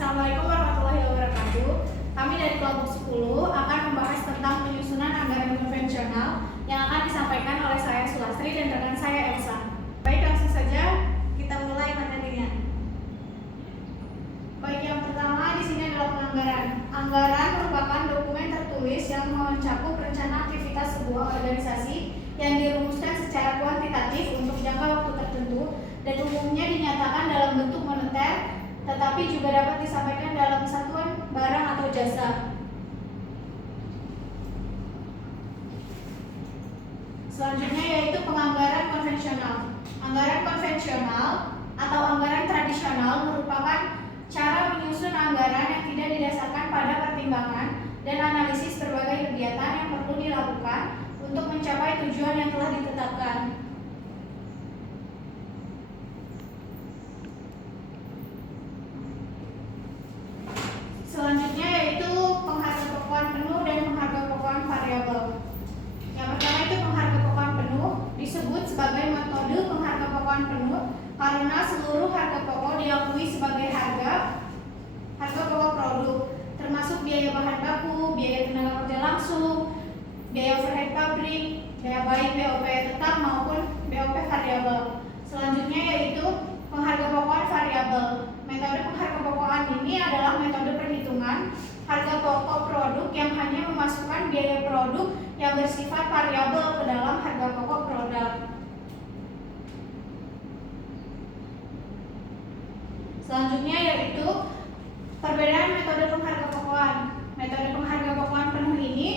Assalamualaikum warahmatullahi wabarakatuh. Kami dari kelompok 10 akan membahas tentang penyusunan anggaran konvensional yang akan disampaikan oleh saya Sulastri dan rekan saya Elsa. Baik, langsung saja kita mulai materinya. Baik, yang pertama di sini adalah penganggaran. Anggaran merupakan dokumen tertulis yang mencakup rencana aktivitas sebuah organisasi yang dirumuskan secara kuantitatif untuk jangka waktu tertentu dan umumnya dinyatakan dalam bentuk moneter, tetapi juga dapat disampaikan dalam satuan barang atau jasa. Selanjutnya yaitu penganggaran konvensional. Anggaran konvensional atau anggaran tradisional merupakan cara menyusun anggaran yang tidak didasarkan pada pertimbangan dan analisis berbagai kegiatan yang perlu dilakukan untuk mencapai tujuan yang telah ditetapkan. Selanjutnya yaitu pengharga-pokok penuh dan pengharga-pokok variabel. Yang pertama itu pengharga-pokok penuh disebut sebagai metode pengharga-pokok penuh karena seluruh harga pokok diakui sebagai harga pokok produk, termasuk biaya bahan baku, biaya tenaga kerja langsung, biaya overhead pabrik, biaya baik BOP tetap maupun BOP variabel. Selanjutnya yaitu pengharga pokok variabel. Metode pengharga pokokan ini adalah metode perhitungan harga pokok produk yang hanya memasukkan biaya produk yang bersifat variabel ke dalam harga pokok produk. Selanjutnya yaitu perbedaan metode pengharga pokokan. Metode pengharga pokokan penuh ini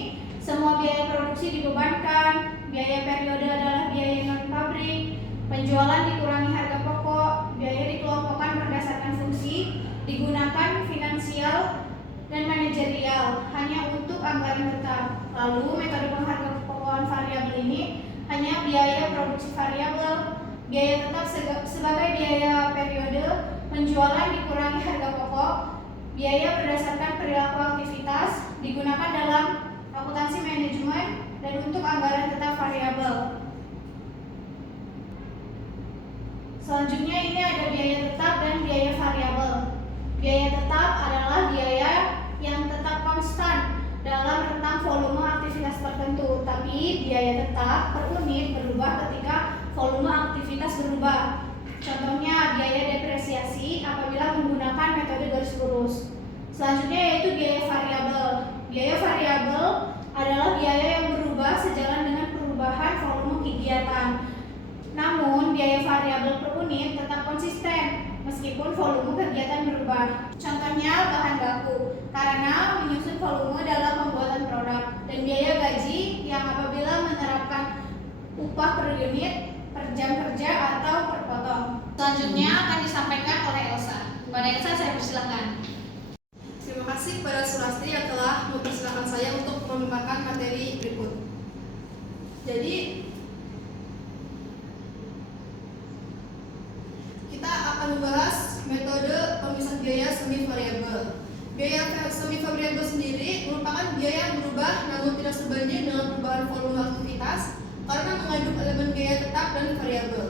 semua biaya produksi dibebankan, biaya periode adalah biaya non pabrik, penjualan dikurangi harga pokok, biaya dikelompokkan berdasarkan fungsi, digunakan finansial dan manajerial hanya untuk anggaran tetap. Lalu metode pengharga pokokan variabel ini hanya biaya produksi variabel, biaya tetap sebagai biaya periode, penjualan dikurangi harga pokok, biaya berdasarkan perilaku aktivitas, digunakan dalam akuntansi manajemen dan untuk anggaran tetap variabel. Selanjutnya ini ada biaya tetap dan biaya variabel. Biaya tetap adalah biaya yang tetap konstan dalam rentang volume aktivitas tertentu, tapi biaya tetap per unit berubah ketika volume aktivitas berubah. Contohnya biaya depresiasi apabila menggunakan metode garis lurus. Selanjutnya yaitu biaya variabel. Biaya variabel adalah biaya yang berubah sejalan dengan perubahan volume kegiatan. Namun, biaya variabel per unit tetap konsisten meskipun volume kegiatan berubah. Contohnya bahan baku, karena menyusun volume dalam pembuatan produk, dan biaya gaji yang apabila menerapkan upah per unit, per jam kerja atau per potong. Selanjutnya akan disampaikan oleh Elsa. Kepada Elsa saya persilakan. Terima kasih kepada Sulastri yang telah mempersilahkan saya untuk memaparkan materi berikut. Jadi kita akan membahas metode pemisah biaya semi variabel. Biaya semi variabel sendiri merupakan biaya yang berubah namun tidak sebanding dengan perubahan volume aktivitas karena mengandung elemen biaya tetap dan variabel,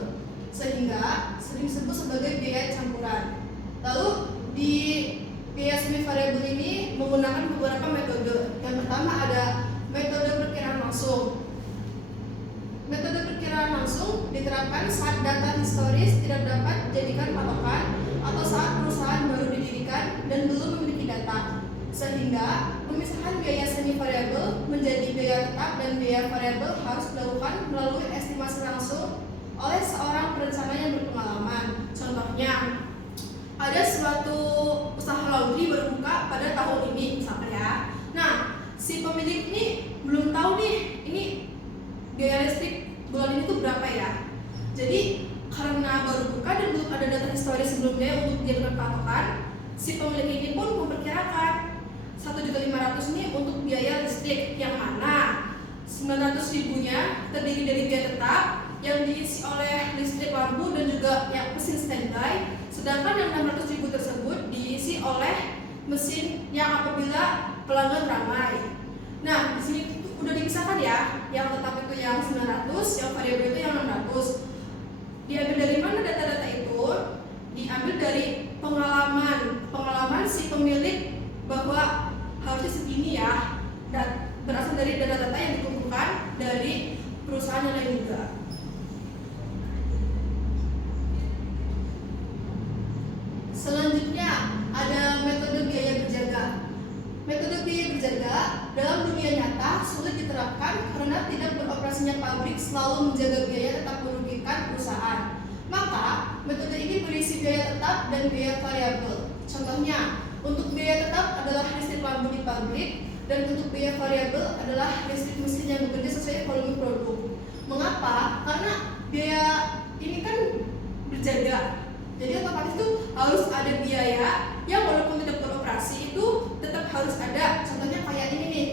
sehingga sering disebut sebagai biaya campuran. Lalu di biaya semi variabel ini menggunakan beberapa metode. Yang pertama ada metode perkiraan langsung. Metode perkiraan langsung diterapkan saat data historis tidak dapat dijadikan patokan atau saat perusahaan baru didirikan dan belum memiliki data, sehingga pemisahan biaya semi variabel menjadi biaya tetap dan biaya variabel harus dilakukan melalui estimasi langsung oleh seorang perencana yang berpengalaman. Contohnya, ada suatu usaha laundry baru buka pada tahun ini misalkan ya. Nah, si pemilik ini belum tahu nih ini biaya listrik bulan ini tuh berapa ya. Jadi karena baru buka dan belum ada data historis sebelumnya untuk dijadikan patokan, si pemilik ini pun memperkirakan 1.500.000 ini untuk biaya listrik, yang mana 900.000-nya terdiri dari biaya tetap yang diisi oleh listrik lampu dan juga yang mesin standby, sedangkan yang 600.000 tersebut diisi oleh mesin yang apabila pelanggan ramai. Nah, di sini udah dipisahkan ya, yang tetap itu yang 900, yang variabel itu yang 600. Diambil dari mana data-data itu? Diambil dari pengalaman si bahwa harusnya segini ya, dan berasal dari data-data yang dikumpulkan dari perusahaan yang lain juga. Selanjutnya ada metode biaya berjaga. Metode biaya berjaga dalam dunia nyata sulit diterapkan karena tidak beroperasinya pabrik selalu menjaga biaya tetap merugikan perusahaan. Maka metode ini berisi biaya tetap dan biaya variabel. Contohnya, untuk biaya tetap adalah listrik lampu di pabrik, dan untuk biaya variabel adalah listrik mesin yang bekerja sesuai volume produk. Mengapa? Karena biaya ini kan berjaga. Jadi otomatis itu harus ada biaya yang walaupun tidak beroperasi itu tetap harus ada. Contohnya kayak ini nih,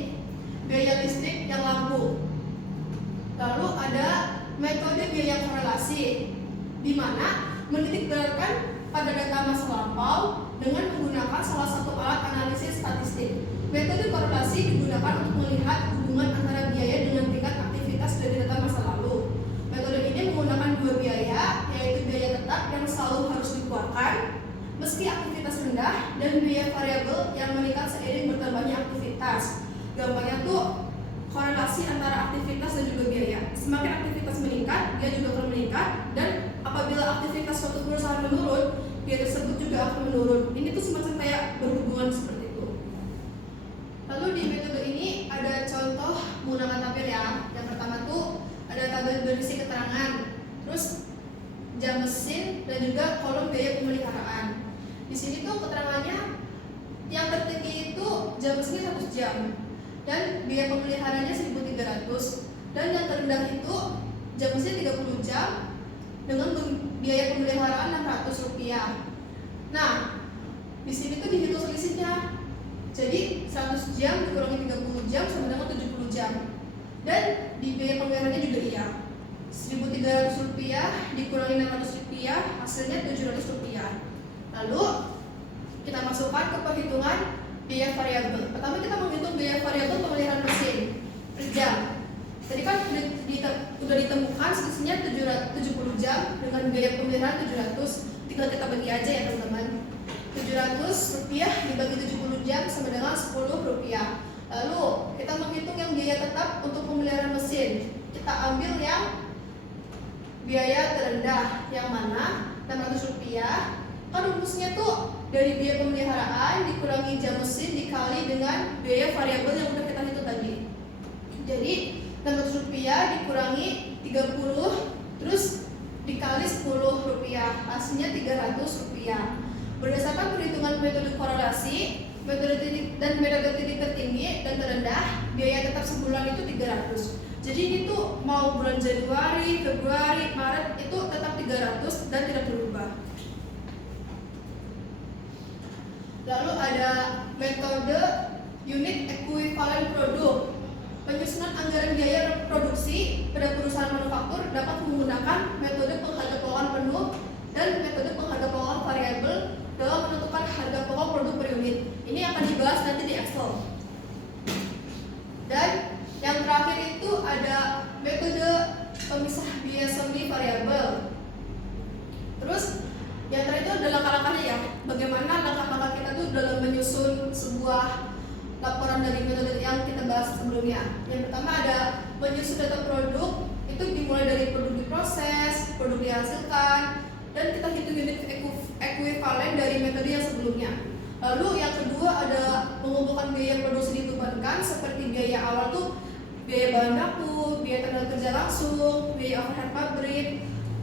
biaya listrik yang lampu. Lalu ada metode biaya korelasi, di mana menitik beratkan pada data masa lampau dengan menggunakan salah satu alat analisis statistik. Metode korelasi digunakan untuk melihat hubungan antara biaya dengan tingkat aktivitas dari data masa lalu. Metode ini menggunakan dua biaya, yaitu biaya tetap yang selalu harus dikeluarkan meski aktivitas rendah, dan biaya variabel yang meningkat seiring bertambahnya aktivitas. Gambarnya tuh korelasi antara aktivitas dan juga biaya. Semakin aktivitas meningkat, biaya juga akan meningkat, dan apabila aktivitas suatu perusahaan menurun, biaya tersebut juga akan menurun. Ini tuh semacam kayak berhubungan seperti itu. Lalu di metode ini ada contoh menggunakan tabel ya. Yang pertama tuh ada tabel berisi keterangan, terus jam mesin, dan juga kolom biaya pemeliharaan. Di sini tuh keterangannya yang tertinggi itu jam mesinnya 100 jam dan biaya pemeliharaannya 1.300, dan yang terendah itu jam mesin 30 jam dengan biaya pemeliharaan Rp600. Nah, di sini tuh dihitung selisihnya. Jadi 100 jam dikurangi 30 jam sama dengan 70 jam. Dan di biaya pemeliharaannya juga iya. Rp1.300 dikurangi Rp600 hasilnya Rp700. Lalu kita masukkan ke perhitungan biaya variabel. Pertama kita menghitung biaya variabel pemeliharaan mesin per jam. Tadi kan sudah ditemukan selisihnya 70 jam dengan biaya pemeliharaan 700. Tinggal kita bagi aja ya teman-teman. Rp700 dibagi 70 jam sama dengan Rp10. Lalu kita menghitung yang biaya tetap untuk pemeliharaan mesin. Kita ambil yang biaya terendah, yang mana Rp600. Kan rumusnya tuh dari biaya pemeliharaan dikurangi jam mesin dikali dengan biaya variabel yang udah kita hitung tadi. Jadi Rp600 dikurangi 30 terus dikali Rp10, hasilnya Rp300. Berdasarkan perhitungan metode korelasi, metode titik dan metode titik tertinggi dan terendah, biaya tetap sebulan itu 300. Jadi ini tuh mau bulan Januari, Februari, Maret itu tetap 300 dan tidak berubah. Lalu ada metode unit equivalent produk. Penyusunan anggaran biaya produksi pada perusahaan manufaktur dapat menggunakan metode pengharga-pokok penuh dan metode pengharga-pokok variabel dalam menentukan harga pokok produk per unit. Ini akan dibahas nanti di Excel. Dan yang terakhir itu ada metode pemisah biaya semi variabel. Terus yang terakhir itu adalah langkah-langkahnya ya. Bagaimana langkah-langkah kita tuh dalam menyusun sebuah laporan dari metode yang kita bahas sebelumnya. Yang pertama ada menyusun data produk, itu dimulai dari produk diproses, produk dihasilkan, dan kita hitung unit ekuivalen dari metode yang sebelumnya. Lalu yang kedua ada mengumpulkan biaya produksi dibebankan, seperti biaya awal tuh biaya bahan baku, biaya tenaga kerja langsung, biaya overhead pabrik,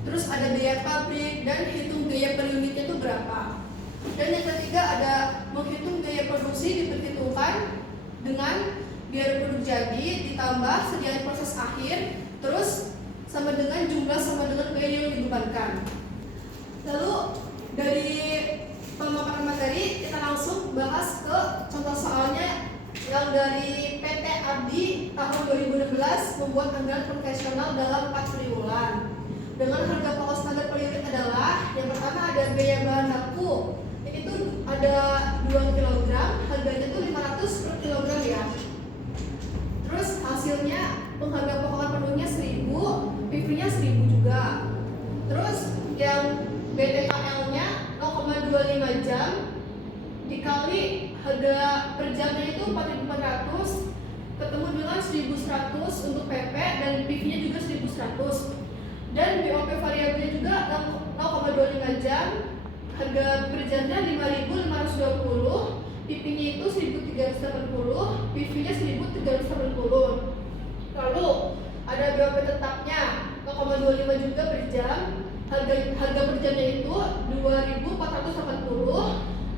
terus ada biaya pabrik, dan hitung biaya per unitnya itu berapa. Dan yang ketiga ada menghitung biaya produksi diperhitungkan dengan biaya produk jadi ditambah sediaan proses akhir, terus sama dengan jumlah sama dengan biaya yang dibebankan. Lalu dari pemaparan materi kita langsung bahas ke contoh soalnya yang dari PT Abdi tahun 2016 membuat anggaran profesional dalam 4 triwulan. Dengan harga pokok standar per unit adalah yang pertama ada biaya bahan baku. Ini tuh ada 2 kg, harganya tuh 500 per kilogram ya. Terus hasilnya pengharga pokokan penuhnya 1000, PV-nya 1000 juga. Terus yang BTKL-nya 0,25 jam dikali harga per jamnya itu 4.400 ketemu dengan 1.100 untuk PP dan PV-nya juga 1.100, dan BOP variabelnya juga 0,25 jam, harga per jamnya 5.520, PP-nya itu 1.380, PV-nya 1.380. Lalu ada BOP tetapnya 0,25 juga per jam, harga per jamnya itu 2.480,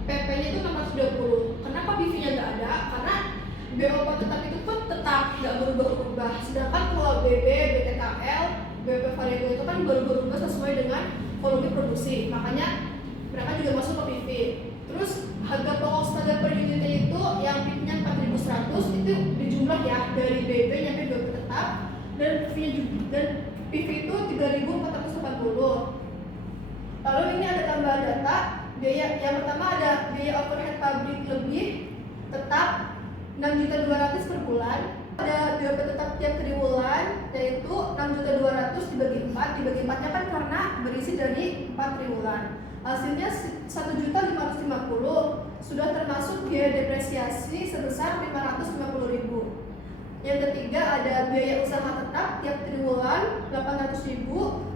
PP-nya itu 620. Kenapa PV-nya nggak ada? Karena BOP tetap itu pun tetap nggak berubah-ubah. Sedangkan kalau BB, BTKL, BOP variabel itu kan berubah-ubah sesuai dengan volume produksi. Makanya mereka juga masuk ke PV. Terus harga pokok standar per unitnya itu yang PV-nya 4.100 itu dijumlah ya dari BB nyampe BOP tetap, dan PV itu 3.480. Lalu ini ada tambahan data. Biaya yang pertama ada biaya overhead pabrik lebih tetap 6.200.000 per bulan. Ada BOP tetap tiap triwulan yaitu 6.200.000 dibagi 4. Dibagi 4-nya kan karena berisi dari 4 triwulan. Hasilnya 1.550.000. Sudah termasuk biaya depresiasi sebesar 550.000. Yang ketiga ada biaya usaha tetap tiap triwulan 800.000.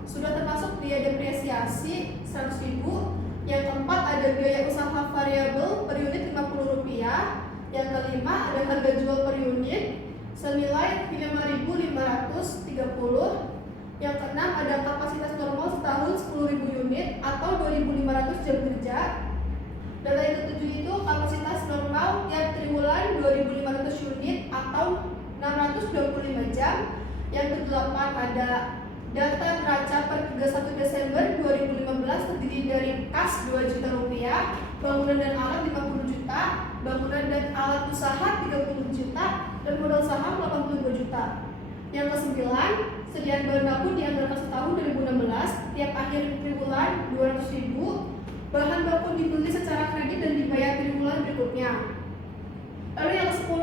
Sudah termasuk biaya depresiasi 100.000. Yang keempat ada biaya usaha variabel per unit Rp50. Yang kelima ada harga jual per unit senilai 5.530. Yang keenam ada kapasitas normal setahun 10.000 unit atau 2.500 jam kerja. Data yang ketujuh itu kapasitas normal tiap triwulan 2.500 unit atau 625 jam. Yang kedelapan ada data neraca per 31 Desember 2015 terdiri dari kas 2 juta rupiah, bangunan dan alat 50 juta, bangunan dan alat usaha 30 juta, dan modal saham 82 juta. Yang kesembilan, sediaan bahan baku dianggarkan setahun 2016, tiap akhir triwulan 200.000, bahan baku dibeli secara kredit dan dibayar triwulan berikutnya. Lalu yang ke-10,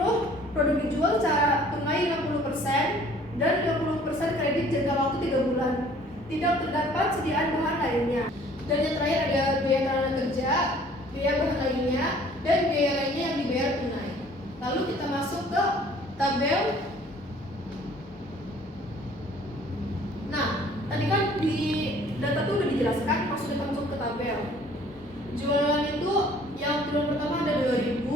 produk dijual secara tunai 50% dan 20% kredit jangka waktu 3 bulan. Tidak terdapat sediaan bahan lainnya. Dan yang terakhir ada biaya tenaga kerja, biaya bahan lainnya, dan biaya lainnya yang dibayar tunai. Lalu kita masuk ke tabel. Nah, tadi kan di data itu udah dijelaskan, maksudnya kita masuk ke tabel. Jualan itu yang triwulan pertama ada 2.000,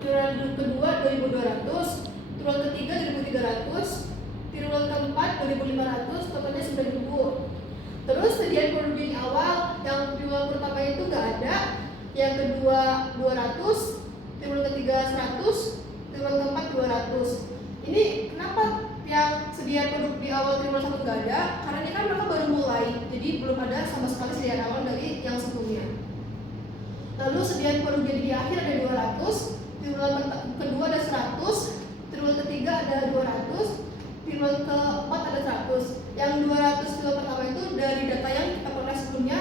triwulan kedua 2.200, triwulan ketiga 1.300, triwulan keempat 2.500, totalnya 9.000. Terus sediaan produk di awal yang triwulan pertama itu nggak ada, yang kedua 200, triwulan ketiga 100, triwulan keempat 200. Ini kenapa yang sediaan produk di awal triwulan 1 nggak ada? Karena ini kan mereka baru mulai, jadi belum ada sama sekali sediaan awal dari yang sebelumnya. Lalu sediaan produk jadi di akhir ada 200, triwulan kedua ada 100, triwulan ketiga ada 200, triwulan keempat ada 100. Yang 200 triwulan pertama itu dari data yang kita peroleh sebelumnya.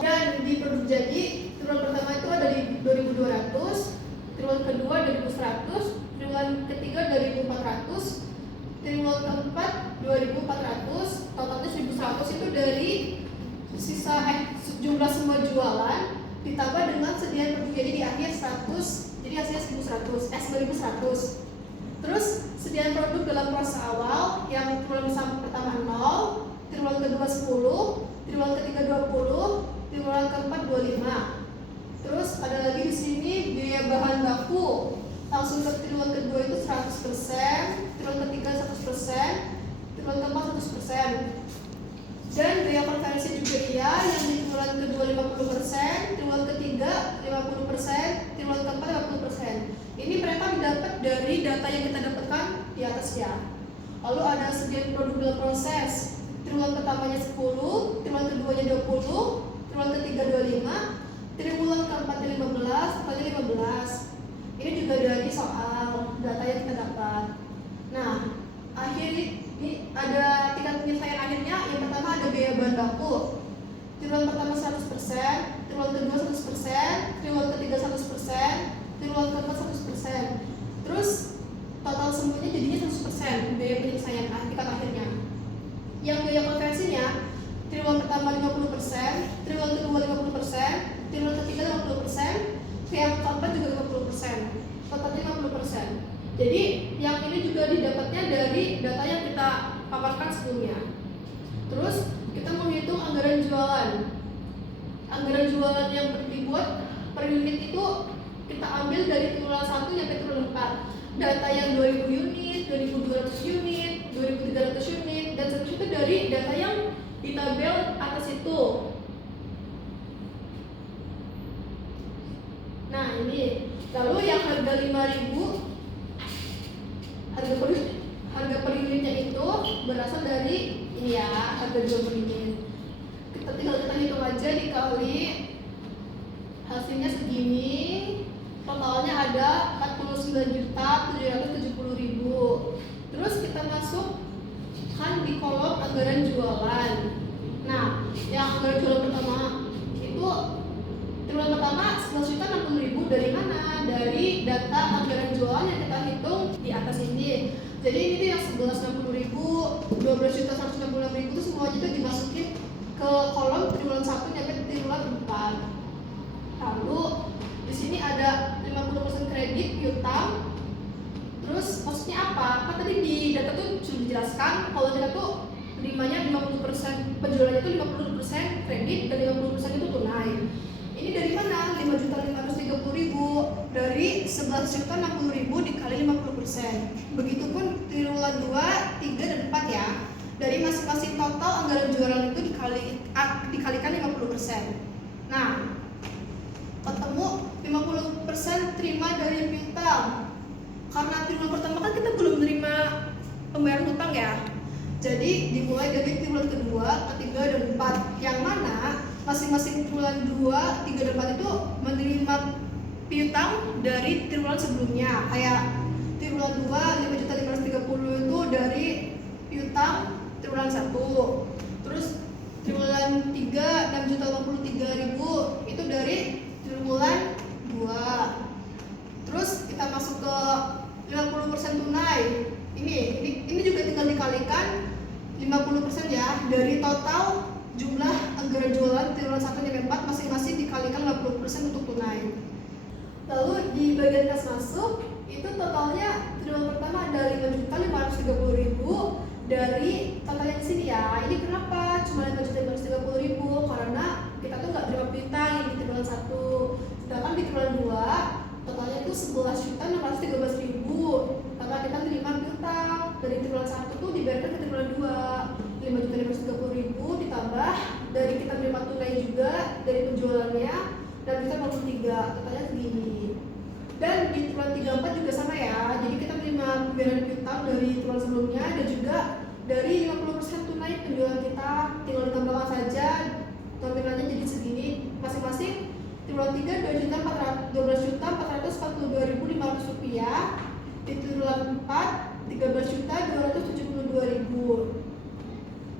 Dan di produk jadi triwulan pertama itu ada di 2.200, triwulan kedua 2.100, triwulan ketiga 2.400, triwulan keempat 2.400, totalnya 1.100. Itu dari sisa jumlah semua jualan ditambah dengan sediaan produk jadi di akhir 100, jadi hasilnya 9.100. Terus sediaan produk dalam proses awal yang triwulan pertama 0, triwulan kedua 10, triwulan ketiga 20, triwulan keempat 25. Terus ada lagi di sini biaya bahan baku. Langsung ke triwulan kedua itu 100%, triwulan ketiga 100%, triwulan keempat 100%. Dan biaya konversi juga iya, yang di triwulan kedua 50%, triwulan ketiga 50%, triwulan keempat 50%. Ini mereka didapat dari data yang kita dapatkan di atas ya. Lalu ada sediaan produk dalam proses. Triwulan pertamanya 10, triwulan keduanya 20, triwulan ketiga 25, triwulan keempatnya 15, totalnya 15. Ini juga dari soal data yang kita dapat. Nah, akhir ini ada tingkat penyelesaian akhirnya. Yang pertama ada biaya bahan baku. Triwulan pertama 100%, triwulan kedua 100%, triwulan ketiga 100%, triwulan keempat 100%. Terus total semuanya jadinya 100% biaya penyelesaian tingkat akhirnya. Yang biaya konversinya triwulan pertama 50%, triwulan kedua 50%, triwulan ketiga 50%, yang keempat juga 50%. Jadi yang ini juga didapatnya dari data yang kita paparkan sebelumnya. Terus kita menghitung anggaran jualan. Anggaran jualan yang dibuat per unit itu kita ambil dari triwulan 1 sampai triwulan 4. Data yang 2000 unit, 2200 unit, 2300 unit, dan seterusnya itu dari data yang di tabel atas itu. Nah ini, lalu yang harga 5000, harga per unitnya itu berasal dari ini ya, harga jual per unit. Kita hitung aja dikali hasilnya segini, totalnya ada 49.770.000. Terus kita masukkan di kolom anggaran jualan. Nah, yang anggaran jualan pertama itu triwulan pertama 11.060.000 dari mana? Dari data anggaran jualan yang kita hitung di atas ini. Jadi ini tuh yang 11.060.000, 12.166.000 itu semuanya itu dimasukin ke kolom triwulan 1 sampai triwulan 4. Lalu di sini ada 50% kredit piutang. Terus maksudnya apa? Kan tadi di data tuh sudah dijelaskan kalau kita tuh terimanya 50%, penjualannya itu 50% kredit dan 50% itu tunai. Ini dari mana? 5.530.000 dari 11.060.000 dikali 50%. Begitupun triwulan 2, 3 dan 4 ya. Dari masing-masing total anggaran jualan itu dikalikan 50%. Nah, ketemu 50% terima dari piutang. Karena triwulan pertama kan kita belum menerima pembayaran hutang ya. Jadi dimulai dari triwulan kedua, ketiga dan 4. Yang mana masing-masing triwulan 2, 3 dan 4 itu menerima piutang dari triwulan sebelumnya. Kayak triwulan 2 5.530.000 itu dari piutang triwulan 1. Terus triwulan 3 6.083.000 itu dari triwulan 2. Terus kita masuk ke 50% tunai. Ini juga tinggal dikalikan 50% ya dari total jumlah anggaran jualan triwulan 1 sampai 4 masing-masing dikalikan 50% untuk tunai. Lalu di bagian kas masuk itu totalnya triwulan pertama ada 5.530.000 dari total yang sini ya. Ini kenapa cuma 5.530.000? Karena kita tuh nggak terima piutang yang di triwulan 1. Sedangkan di triwulan 2 totalnya itu 11.613.000 karena kita terima piutang dari triwulan 1 tuh dibayarkan ke triwulan 2. 5.530.000 ditambah dari kita terima tunai juga dari penjualannya dan bisa 43, totalnya segini. Dan di triwulan 3 4 juga sama ya. Jadi kita terima pembayaran piutang dari triwulan sebelumnya dan juga dari 50% tunai penjualan kita, tinggal ditambahkan saja nominalnya jadi segini. Masing-masing triwulan 3 12.442.500 rupiah, di triwulan 4 13.272.000.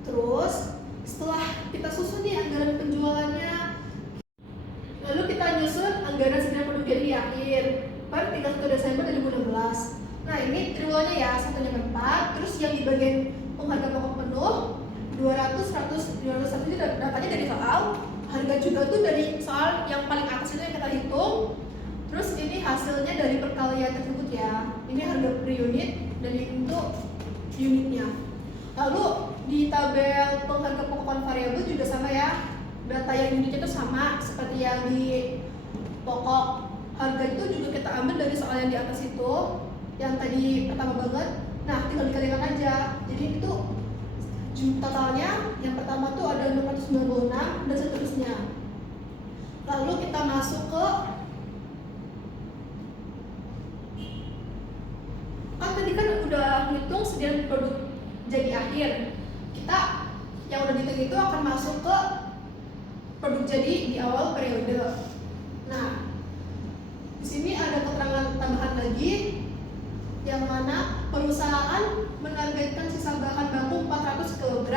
Terus setelah kita susun nih anggaran penjualannya, lalu kita nyusun anggaran segenap produk jadi di akhir per 31 Desember 2016. Nah ini triwulannya ya 1 sampai 4. Terus yang di bagian penghargaan pokok penuh 200, 100, 201 itu datanya dari soal. Harga juga tuh dari soal yang paling atas itu yang kita hitung. Terus ini hasilnya dari perkalian tersebut ya. Ini harga per unit dan ini untuk unitnya. Lalu di tabel pengharga pokokan variabel juga sama ya. Data yang unitnya itu sama seperti yang di pokok harga itu juga kita ambil dari soal yang di atas itu, yang tadi pertama banget. Nah tinggal dikalikan aja. Jadi itu totalnya yang pertama tuh ada 696 dan seterusnya. Lalu kita masuk ke kan tadi kan udah hitung sediaan produk jadi akhir. Kita yang udah dihitung itu akan masuk ke produk jadi di awal periode. Nah, di sini ada keterangan tambahan lagi yang mana perusahaan menargetkan sisa bahan baku 400 kg.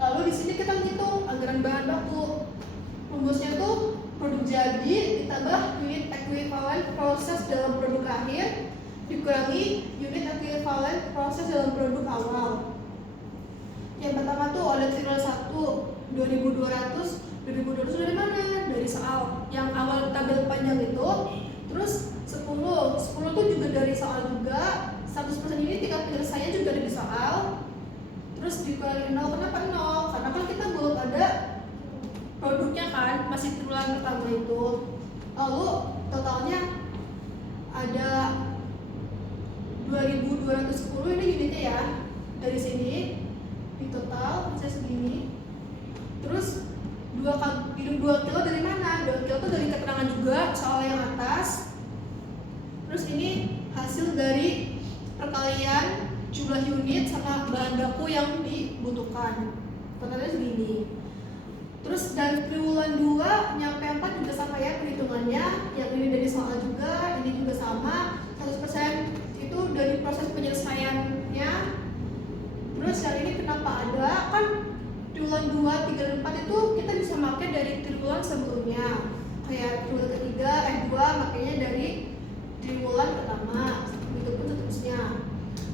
Lalu di sini kita hitung anggaran bahan baku. Rumusnya tuh produk jadi ditambah unit ekuivalen proses dalam produk akhir dikurangi unit ekuivalen proses dalam produk awal. Yang pertama tuh ada triwulan 1 2200 dari mana? Dari soal yang awal tabel panjang itu. Terus 10 tuh juga dari soal Lalu totalnya ada 2210 ini unitnya ya. Dari sini di total bisa segini. Terus 2 kilo dari mana? 2 kilo itu dari keterangan juga soal yang atas. Terus ini hasil dari perkalian jumlah unit sama bahan baku yang dibutuhkan. Totalnya segini. Terus dari triwulan 2 nyampe 4 juga sama ya perhitungannya. Yang ini dari soal juga, ini juga sama. 100% itu dari proses penyelesaiannya. Terus yang ini kenapa ada? Kan triwulan 2, 3, dan 4 itu kita bisa pakai dari triwulan sebelumnya. Kayak triwulan ketiga, 2 makanya dari triwulan pertama. Begitupun seterusnya.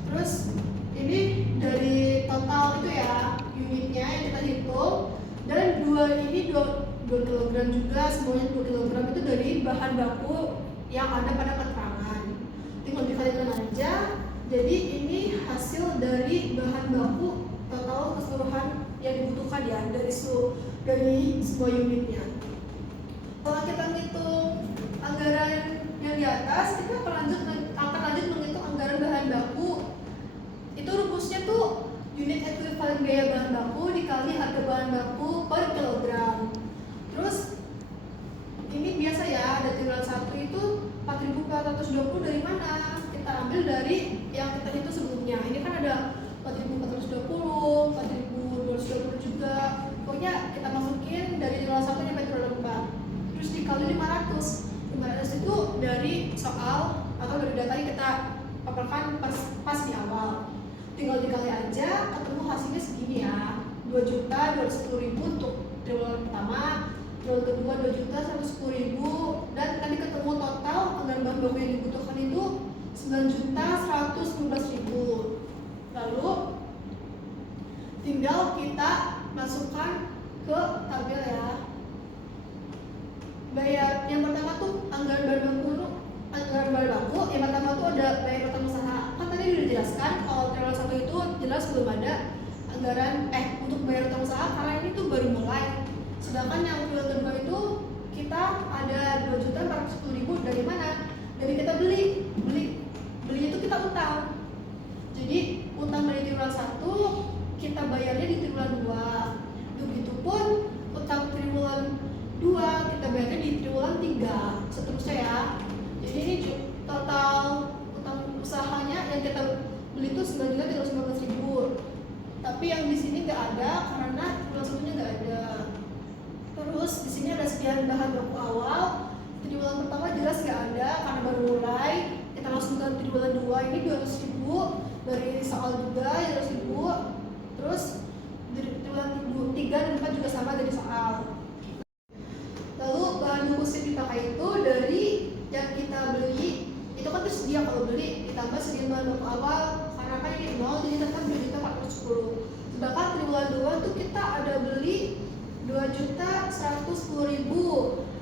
Terus ini dari total itu ya unitnya yang kita hitung. Dan 2 kg juga, semuanya 2 kg itu dari bahan baku yang ada pada keterangan. Tinggal dikalikan aja. Jadi ini hasil dari bahan baku total keseluruhan yang dibutuhkan ya dari semua unitnya. Kalau kita ngitung anggaran yang di atas, kita akan lanjut menghitung anggaran bahan baku. Itu rumusnya tuh unit ekuivalen biaya bahan baku dikali harga bahan baku per kilogram. Terus ini biasa ya, ada triwulan 1 itu 4.420 dari mana? Kita ambil dari yang kita hitung sebelumnya. Ini kan ada 4.420, 4.220 juga. Pokoknya kita masukin dari triwulan 1 sampai triwulan 4. Terus dikali 500. 500 itu dari soal atau dari data yang kita paparkan pas di awal. Tinggal dikali aja, ketemu hasilnya segini ya. 2.210.000 untuk triwulan pertama, triwulan kedua 2.110.000, dan tadi ketemu total anggaran bahan baku yang dibutuhkan itu 9.115.000. Lalu tinggal kita masukkan ke tabel ya. Bayar yang pertama tuh anggaran bahan baku yang pertama tuh ada bayar pertama usaha. Kan tadi udah dijelaskan kalau triwulan 1 itu jelas belum ada anggaran untuk bayar utang usaha karena ini tuh baru mulai. Sedangkan yang triwulan kedua itu kita ada 2.410.000 dari mana? Dari kita beli itu kita utang. Jadi utang dari triwulan 1 kita bayarnya di triwulan 2. Begitupun utang triwulan 2 kita bayarnya di triwulan 3. Seterusnya ya. Jadi ini total utang usahanya yang kita beli itu 9.315.000. Tapi yang di sini nggak ada karena triwulan satunya nggak ada. Terus di sini ada sediaan bahan baku awal. Triwulan pertama jelas nggak ada karena baru mulai. Kita langsung ke triwulan 2 ini 200.000 dari soal juga 200.000. Terus dari triwulan 3 dan 4 juga sama dari soal. Lalu bahan baku yang dipakai itu dari yang kita beli itu kan tersedia kalau beli ditambah sediaan bahan baku awal karena kan ini 0 jadi tetap 2.410. Sedangkan triwulan 2 tuh kita ada beli 2.110.000.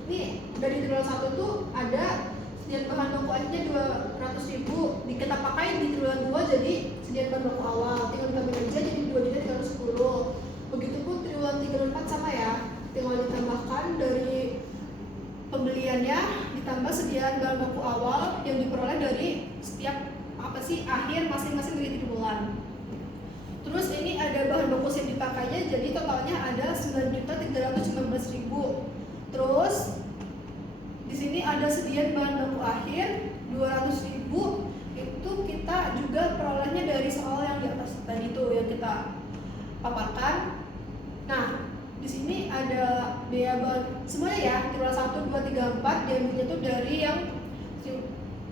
Nih dari triwulan 1 tuh ada sediaan bahan baku akhirnya 200.000 kita pakai di triwulan 2 jadi sediaan bahan baku awal tinggal ditambah aja jadi 2.310. Begitupun triwulan 3 dan 4 sama ya, tinggal ditambahkan dari pembeliannya ditambah sediaan bahan baku awal yang diperoleh dari setiap akhir masing-masing dari triwulan. Terus ini ada bahan baku yang dipakainya jadi totalnya ada 9.315.000. Terus di sini ada sediaan bahan baku akhir 200.000 itu kita juga perolehnya dari soal yang di atas tadi tuh yang kita paparkan. Nah di sini ada biaya bahan semuanya ya triwulan 1, 2, 3, 4 diambilnya tuh dari yang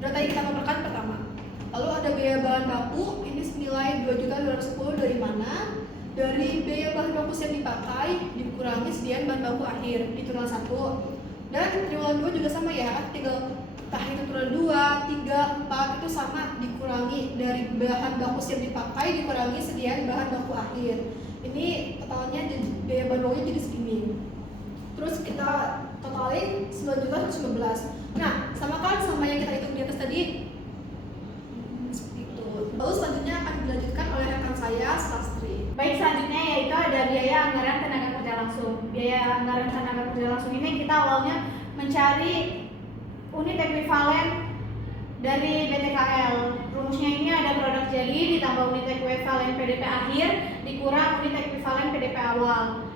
data yang kita paparkan pertama. Lalu ada biaya bahan baku ini senilai 2.210 dari mana? Dari biaya bahan baku yang dipakai dikurangi sediaan bahan baku akhir di triwulan 1. Dan triwulan 2 juga sama ya, tinggal itu triwulan 2, 3, 4 itu sama dikurangi dari bahan baku yang dipakai dikurangi sediaan bahan baku akhir. Ini totalnya biaya bahan bakunya jadi segini. Terus kita totalin 9.115. Nah, sama kan sama yang kita hitung di atas tadi. Itu. Lalu selanjutnya akan dilanjutkan oleh rekan saya, Sastri. Baik, selanjutnya yaitu ada biaya anggaran tenaga kerja langsung. Biaya anggaran tenaga kerja langsung ini kita awalnya mencari dari BTKL. Rumusnya ini ada produk jadi ditambah unit ekuivalen PDP akhir dikurang unit ekuivalen PDP awal.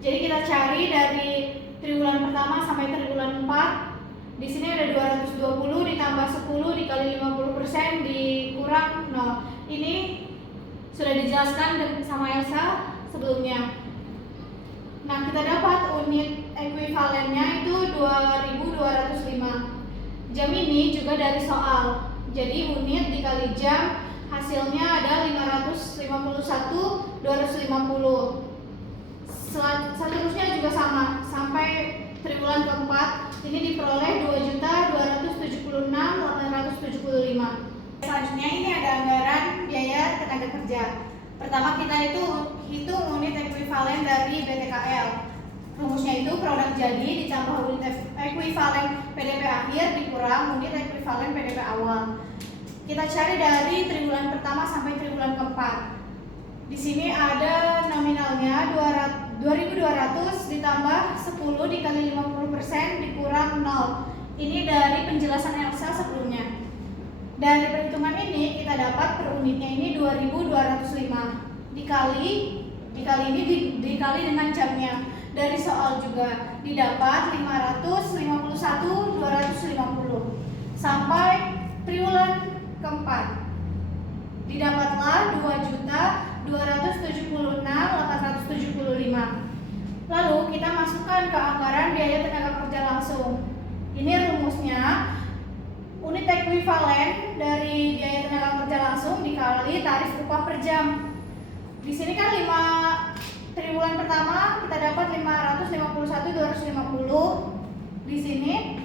Jadi kita cari dari triwulan pertama sampai triwulan 4. Di sini ada 220 ditambah 10 dikali 50% dikurang 0. Ini sudah dijelaskan sama Elsa sebelumnya. Nah, kita dapat unit ekuivalennya itu 2205. Jam ini juga dari soal. Jadi unit dikali jam hasilnya ada 551.250. Seterusnya juga sama sampai triwulan keempat ini diperoleh 2.276.875. Selanjutnya ini ada anggaran biaya tenaga kerja. Pertama kita itu hitung unit ekuivalen dari BTKL. Rumusnya itu produk jadi ditambah unit ekuivalen PDP akhir dikurang unit ekuivalen PDP awal. Kita cari dari triwulan pertama sampai triwulan keempat. Di sini ada nominalnya 2.200 ditambah 10 dikali 50% dikurang 0. Ini dari penjelasan Elsa sebelumnya. Dari perhitungan ini kita dapat per unitnya ini 2.205 dikali dengan jamnya. Dari soal juga didapat 551.250 sampai triwulan keempat didapatlah 2.276.875. Lalu kita masukkan ke anggaran biaya tenaga kerja langsung. Ini rumusnya unit ekuivalen dari biaya tenaga kerja langsung dikali tarif upah per jam. Di sini kan 5 triwulan pertama kita dapat 551.250. Di sini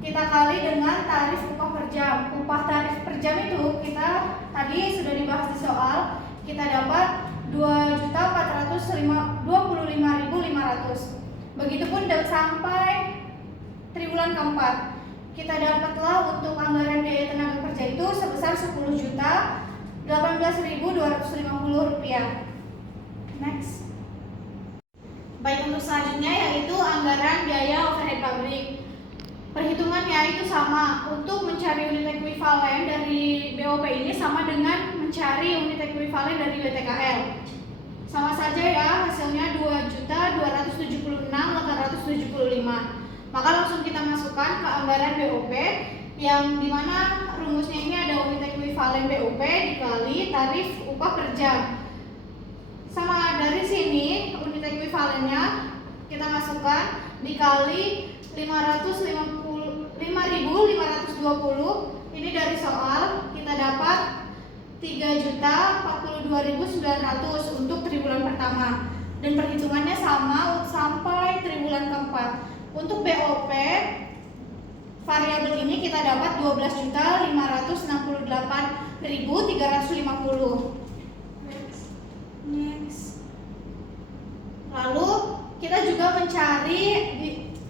kita kali dengan tarif upah per jam. Upah tarif per jam itu kita tadi sudah dibahas di soal. Kita dapat 2.425.500. Begitupun sampai triwulan keempat. Kita dapatlah untuk anggaran biaya tenaga kerja itu sebesar 10.018.250 rupiah. Next. Baik, untuk selanjutnya yaitu anggaran biaya overhead pabrik. Perhitungannya itu sama. Untuk mencari unit ekuivalen dari BOP ini sama dengan mencari unit ekuivalen dari BTKL. Sama saja ya, hasilnya 2.276.875. Maka langsung kita masukkan ke anggaran BOP yang dimana rumusnya ini ada unit ekuivalen BOP dikali tarif upah per jam. Sama dari sini unit ekuivalennya kita masukkan dikali 5.520. Ini dari soal kita dapat 3.042.900 untuk triwulan pertama. Dan perhitungannya sama sampai triwulan keempat. Untuk BOP variabel ini kita dapat 12.568.350. Next. Lalu kita juga mencari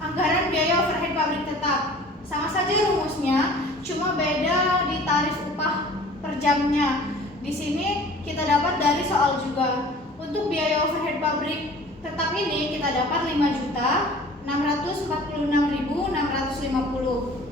anggaran biaya overhead pabrik tetap. Sama saja rumusnya, cuma beda di tarif upah per jamnya. Di sini kita dapat dari soal juga. Untuk biaya overhead pabrik tetap ini kita dapat 5.646.650.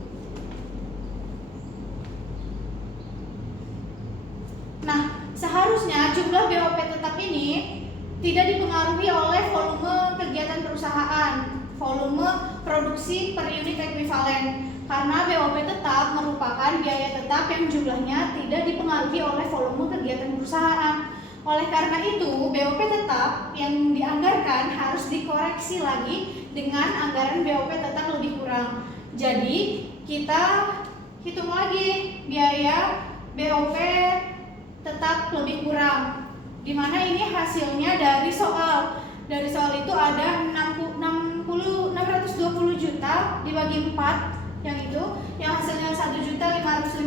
Nah, seharusnya jumlah BOP tetap ini tidak dipengaruhi oleh volume kegiatan perusahaan, volume produksi per unit ekuivalen. Karena BOP tetap merupakan biaya tetap yang jumlahnya tidak dipengaruhi oleh volume kegiatan perusahaan. Oleh karena itu, BOP tetap yang dianggarkan harus dikoreksi lagi dengan anggaran BOP tetap lebih kurang. Jadi, kita hitung lagi biaya BOP tetap lebih kurang. Dimana ini hasilnya dari soal. Dari soal itu ada 620 juta dibagi 4 yang hasilnya 1.550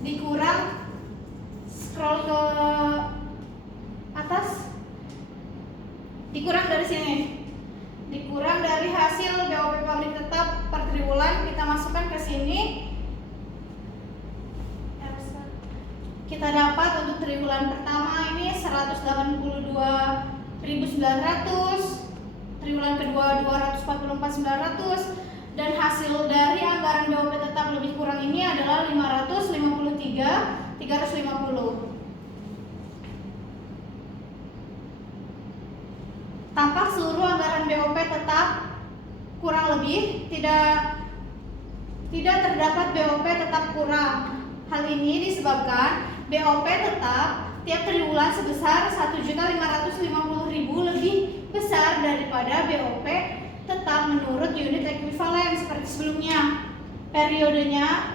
dikurang, scroll ke atas, dikurang dari sini, dikurang dari hasil BOP pabrik tetap per triwulan, kita masukkan ke sini. Kita dapat untuk triwulan pertama ini 182.900, triwulan kedua 244.900, dan hasil dari anggaran BOP tetap lebih kurang ini adalah 350. Tampak seluruh anggaran BOP tetap kurang lebih tidak terdapat BOP tetap kurang. Hal ini disebabkan BOP tetap tiap triwulan sebesar 1.550.000 lebih besar daripada BOP tetap menurut unit ekuivalen seperti sebelumnya. Periodenya,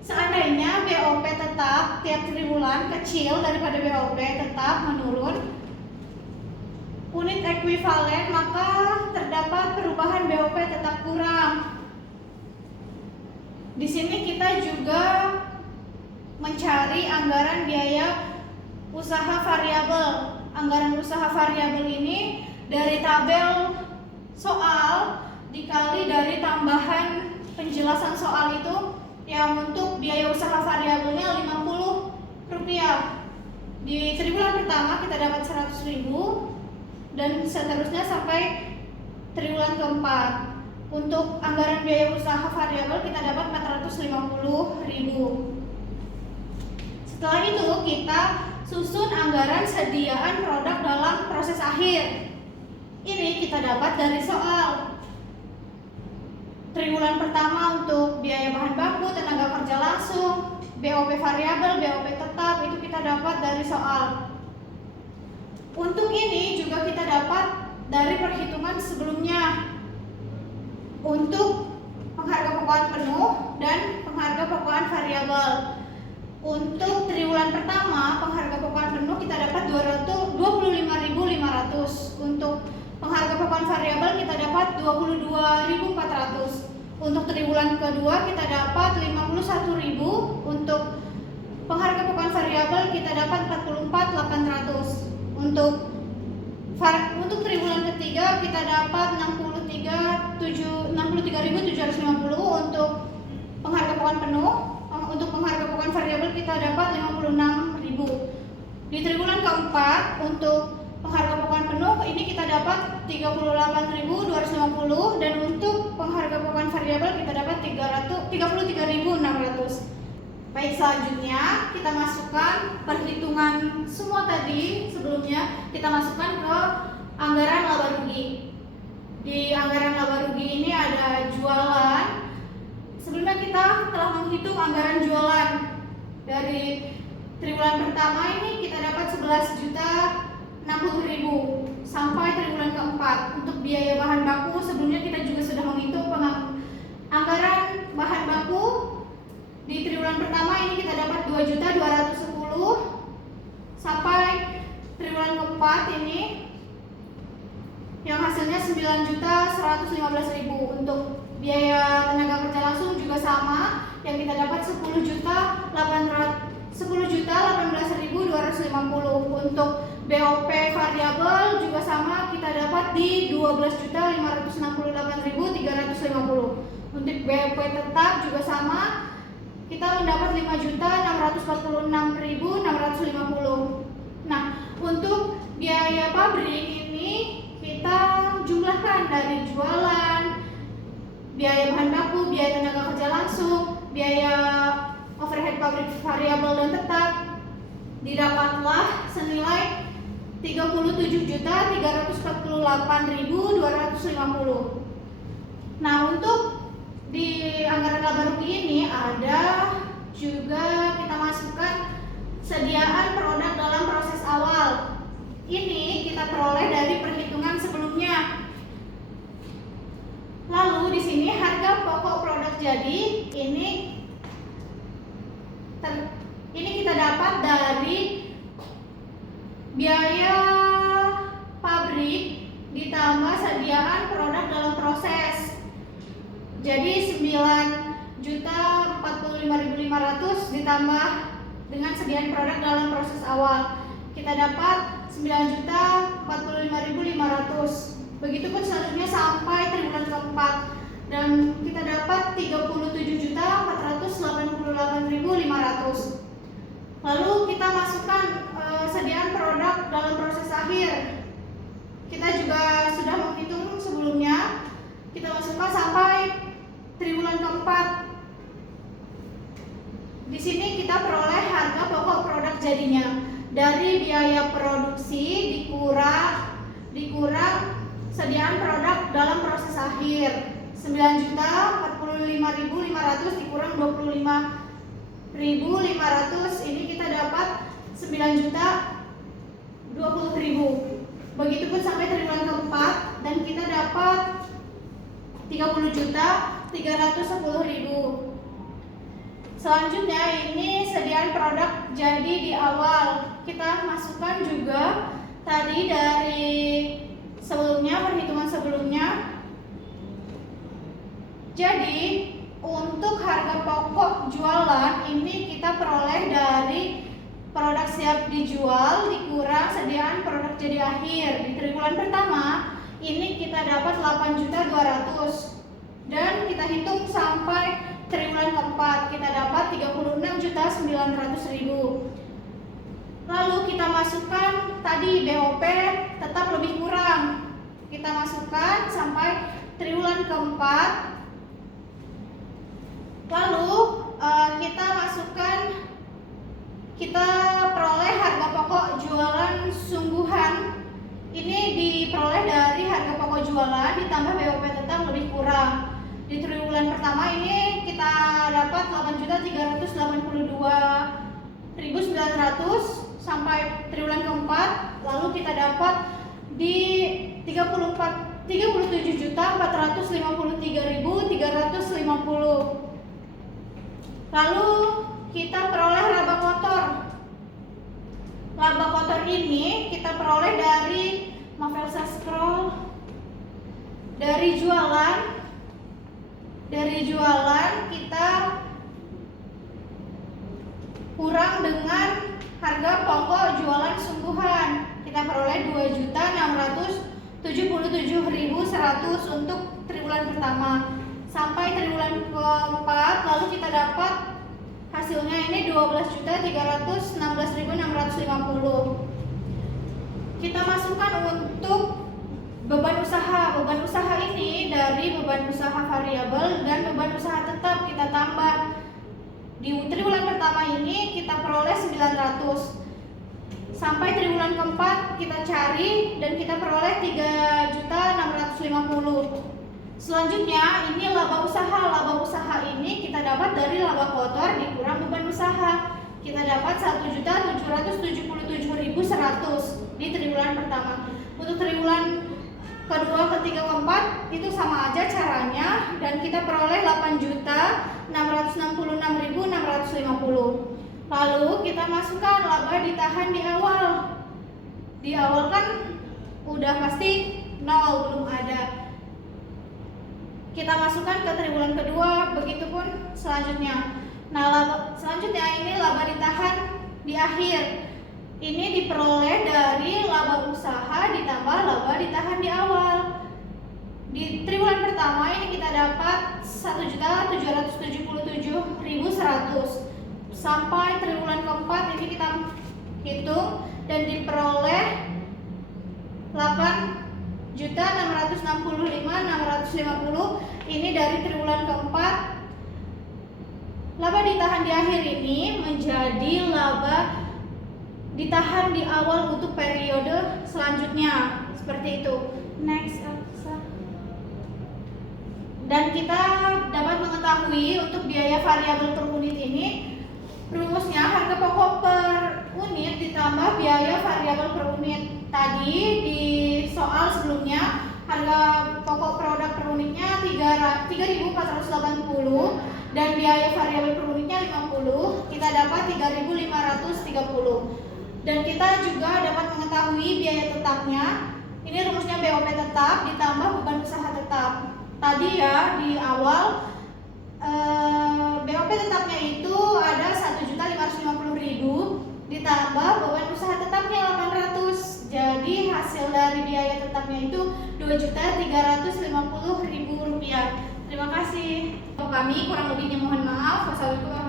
seandainya BOP tetap tiap triwulan kecil daripada BOP tetap menurut unit ekuivalen, maka terdapat perubahan BOP tetap kurang. Di sini kita juga mencari anggaran biaya usaha variabel. Anggaran usaha variabel ini dari tabel soal dikali dari tambahan penjelasan soal itu, yang untuk biaya usaha variabelnya Rp50. Di triwulan pertama kita dapat 100.000 dan seterusnya sampai triwulan keempat. Untuk anggaran biaya usaha variabel kita dapat 450.000. Setelah itu kita susun anggaran sediaan produk dalam proses akhir. Ini kita dapat dari soal. Triwulan pertama untuk biaya bahan baku, tenaga kerja langsung, BOP variabel, BOP tetap, itu kita dapat dari soal. Untuk ini juga kita dapat dari perhitungan sebelumnya. Untuk pengharga pokokan penuh dan pengharga pokokan variabel. Untuk triwulan pertama, pengharga pokokan penuh kita dapat 25.500. Untuk pengharga pokokan variabel kita dapat 22.400. Untuk triwulan kedua kita dapat 51.000. Untuk pengharga pokokan variabel kita dapat 44.800. Untuk triwulan ketiga kita dapat 63.750. Untuk pengharga pokokan penuh, untuk pengharga pokokan variabel kita dapat 56.000. Di triwulan keempat untuk pengharga pokokan penuh ini kita dapat 38.250 dan untuk pengharga pokokan variabel kita dapat 33.600. Baik, selanjutnya kita masukkan perhitungan semua tadi sebelumnya, kita masukkan ke anggaran laba rugi. Di anggaran laba rugi ini ada jualan. Sebelumnya kita telah menghitung anggaran jualan. Dari triwulan pertama ini kita dapat 11.060.000 sampai triwulan keempat. Untuk biaya bahan baku sebelumnya kita juga sudah menghitung anggaran bahan baku. Di triwulan pertama ini kita dapat 2.210 sampai triwulan keempat ini yang hasilnya 9.115.000. Untuk biaya tenaga kerja langsung juga sama, yang kita dapat 10.018.250. Untuk BOP variabel juga sama, kita dapat di 12.568.350. Untuk BOP tetap juga sama, kita mendapat 5.646.650. Nah, untuk biaya pabrik ini kita jumlahkan dari jualan, biaya bahan baku, biaya tenaga kerja langsung, biaya overhead pabrik variabel dan tetap, didapatlah senilai 37.348.250. Nah, untuk di anggaran laba rugi ini ada juga kita masukkan sediaan produk dalam proses awal. Ini kita peroleh dari perhitungan sebelumnya. Lalu di sini harga pokok produk jadi ini kita dapat dari biaya pabrik ditambah sediaan produk dalam proses. Jadi 9.045.500 ditambah dengan sediaan produk dalam proses awal, kita dapat 9.045.500. Begitupun selanjutnya sampai triwulan keempat dan kita dapat 37.488.500. Lalu kita masukkan sediaan produk dalam proses akhir. Kita juga sudah menghitung sebelumnya. Kita masukkan sampai triwulan keempat. Di sini kita peroleh jadinya dari biaya produksi dikurang sediaan produk dalam proses akhir. 9.045.500 dikurang 25.500, ini kita dapat 9.020.000. Begitupun sampai triwulan keempat dan kita dapat 30.310.000. Selanjutnya ini sediaan produk jadi di awal. Kita masukkan juga tadi dari sebelumnya, perhitungan sebelumnya. Jadi untuk harga pokok jualan ini kita peroleh dari produk siap dijual dikurang sediaan produk jadi akhir. Di triwulan pertama ini kita dapat 8.200.000 dan kita hitung sampai triwulan keempat kita dapat 36.900.000. Lalu kita masukkan tadi BOP tetap lebih kurang. Kita masukkan sampai triwulan keempat. Lalu kita peroleh harga pokok jualan sungguhan. Ini diperoleh dari harga pokok jualan ditambah BOP tetap lebih kurang. Di triwulan pertama ini kita dapat 8.382.900 sampai triwulan keempat, lalu kita dapat di 37.453.350. Lalu kita peroleh laba kotor. Laba kotor ini kita peroleh dari dari jualan kita kurang dengan harga pokok jualan sungguhan. Kita peroleh 2.677.100 untuk triwulan pertama. Sampai triwulan keempat lalu kita dapat hasilnya ini 12.316.650. Kita masukkan untuk beban usaha. Beban usaha ini dari beban usaha variabel dan beban usaha tetap kita tambah. Di triwulan pertama ini kita peroleh 900. Sampai triwulan keempat kita cari dan kita peroleh 3.650. Selanjutnya ini laba usaha. Laba usaha ini kita dapat dari laba kotor dikurang beban usaha. Kita dapat 1.777.100 di triwulan pertama. Untuk triwulan kedua, ketiga, keempat itu sama aja caranya dan kita peroleh 8.666.650. Lalu kita masukkan laba ditahan di awal. Di awal kan udah pasti nol, belum ada. Kita masukkan ke triwulan kedua, begitupun selanjutnya. Nah, selanjutnya ini laba ditahan di akhir. Ini diperoleh dari laba usaha ditambah laba ditahan di awal. Di triwulan pertama ini kita dapat 1.777.100. Sampai triwulan keempat ini kita hitung dan diperoleh 8.665.650. Ini dari triwulan keempat. Laba ditahan di akhir ini menjadi laba ditahan di awal untuk periode selanjutnya, seperti itu. Next, dan kita dapat mengetahui untuk biaya variabel per unit ini rumusnya harga pokok per unit ditambah biaya variabel per unit. Tadi di soal sebelumnya harga pokok produk per unitnya 3.480 dan biaya variabel per unitnya 50. Kita dapat 3.530. Dan kita juga dapat mengetahui biaya tetapnya. Ini rumusnya BOP tetap ditambah beban usaha tetap. Tadi ya di awal BOP tetapnya itu ada 1.550.000 ditambah beban usaha tetapnya 800. Jadi hasil dari biaya tetapnya itu 2.350.000 rupiah. Terima kasih. Kami kurang lebihnya mohon maaf. Wassalamualaikum.